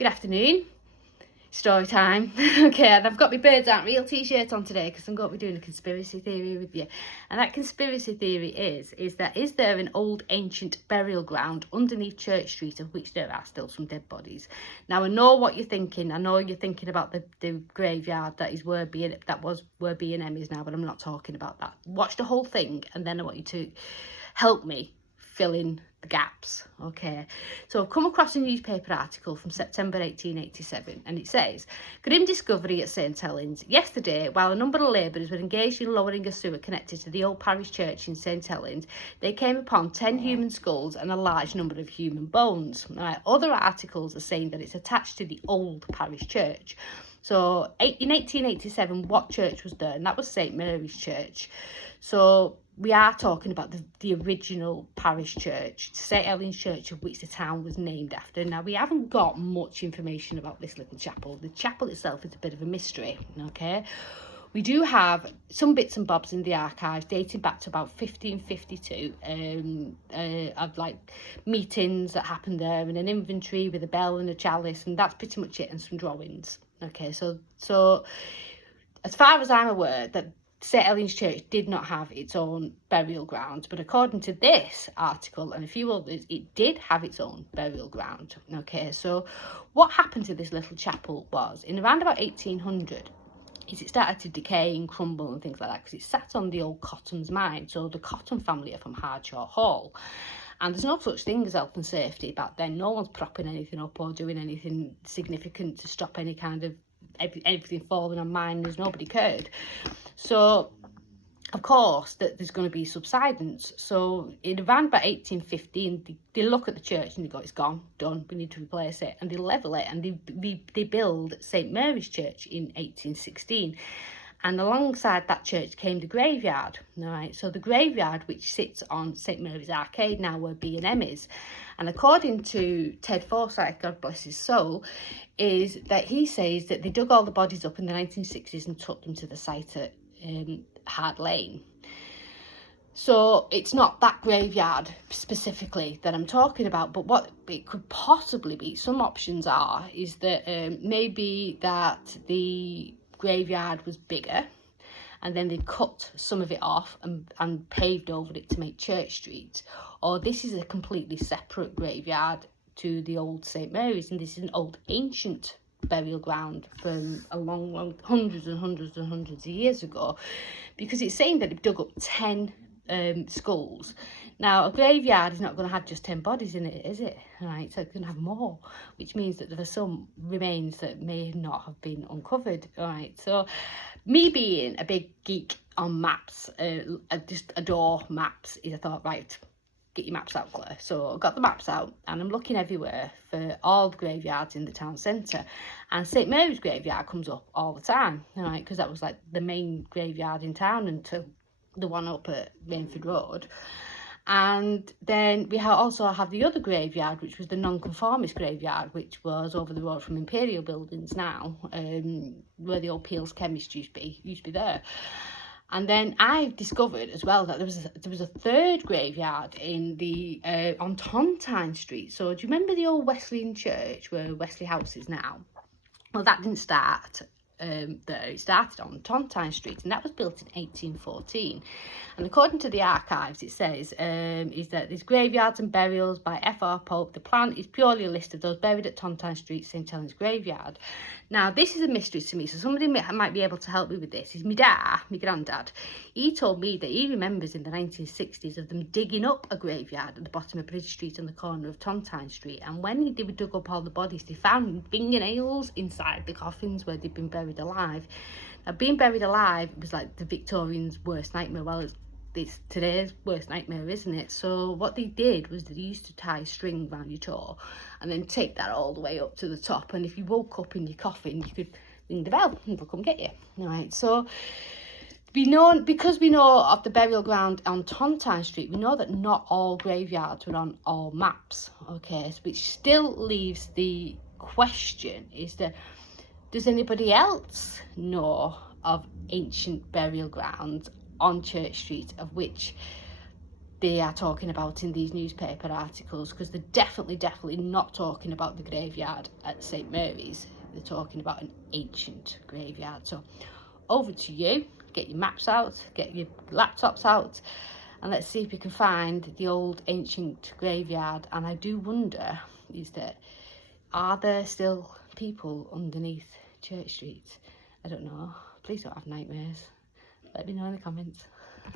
Good afternoon. Story time. Okay, and I've got my birds aren't real t-shirt on today because I'm going to be doing a conspiracy theory with you. And that conspiracy theory is there an old ancient burial ground underneath Church Street of which there are still some dead bodies? Now I know what you're thinking. I know you're thinking about the graveyard that was where B&M is now, but I'm not talking about that. Watch the whole thing and then I want you to help me fill in the gaps. Okay, so I've come across a newspaper article from September 1887 and it says, grim discovery at St Helens. Yesterday, while a number of labourers were engaged in lowering a sewer connected to the old parish church in St Helens, they came upon 10 human skulls and a large number of human bones. Right, other articles are saying that it's attached to the old parish church. So in 1887, what church was there? And that was St Mary's Church. So we are talking about the original parish church, St Helens Church, of which the town was named after. Now, we haven't got much information about this little chapel. The chapel itself is a bit of a mystery, okay? We do have some bits and bobs in the archives dating back to about 1552 of like meetings that happened there and an inventory with a bell and a chalice, and that's pretty much it, and some drawings. Okay, so as far as I'm aware, that St Helens Church did not have its own burial ground, but according to this article and a few others, it did have its own burial ground. Okay, so what happened to this little chapel was, in around about 1800, it started to decay and crumble and things like that because it sat on the old Cotton's mine. So the Cotton family are from Hardshaw Hall. And there's no such thing as health and safety back then. No one's propping anything up or doing anything significant to stop any kind of everything falling on miners. Nobody cared. So, of course, that there's going to be subsidence. So in around about 1815, they look at the church and they go, it's gone, done, we need to replace it. And they level it and they build St Mary's Church in 1816. And alongside that church came the graveyard. All right, so the graveyard, which sits on St Mary's Arcade now, where B&M is, and according to Ted Forsyth, God bless his soul, is that he says that they dug all the bodies up in the 1960s and took them to the site at Hard Lane. So it's not that graveyard specifically that I'm talking about, but what it could possibly be, some options is that maybe that the graveyard was bigger and then they cut some of it off and paved over it to make Church Street, or this is a completely separate graveyard to the old St Mary's, and this is an old ancient burial ground from a long hundreds and hundreds and hundreds of years ago, because it's saying that they've dug up 10 skulls. Now, a graveyard is not going to have just 10 bodies in it, is it? Right, so it's going to have more, which means that there are some remains that may not have been uncovered. All right, so me being a big geek on maps, I just adore maps, I thought, right, get your maps out, Claire. So I got the maps out and I'm looking everywhere for all the graveyards in the town centre, and St Mary's graveyard comes up all the time, right, because that was like the main graveyard in town until the one up at Rainford Road. And then we also have the other graveyard, which was the non-conformist graveyard, which was over the road from Imperial Buildings now, where the old Peel's Chemist used to be there. And then I've discovered as well that there was a third graveyard in the on Tontine Street. So do you remember the old Wesleyan Church where Wesley House is now? Well, that didn't start there. It started on Tontine Street, and that was built in 1814. And according to the archives, it says is that there's graveyards and burials by F.R. Pope. The plan is purely a list of those buried at Tontine Street, St Helens Graveyard. Now, this is a mystery to me, so somebody might be able to help me with this. Is my granddad. He told me that he remembers in the 1960s of them digging up a graveyard at the bottom of Bridge Street on the corner of Tontine Street. And when they dug up all the bodies, they found fingernails inside the coffins where they'd been buried alive. Now, being buried alive was like the Victorians' worst nightmare. Well, it's today's worst nightmare, isn't it? So what they did was they used to tie a string around your toe and then take that all the way up to the top, and if you woke up in your coffin, you could ring the bell and they'll come get you. All right, so because we know of the burial ground on Tontine Street, we know that not all graveyards were on all maps, okay, which still leaves the question, is that does anybody else know of ancient burial grounds on Church Street of which they are talking about in these newspaper articles, because they're definitely not talking about the graveyard at St Mary's. They're talking about an ancient graveyard. So over to you. Get your maps out, get your laptops out, and let's see if we can find the old ancient graveyard. And I do wonder, are there still people underneath Church Street? I don't know. Please don't have nightmares. Let me know in the comments.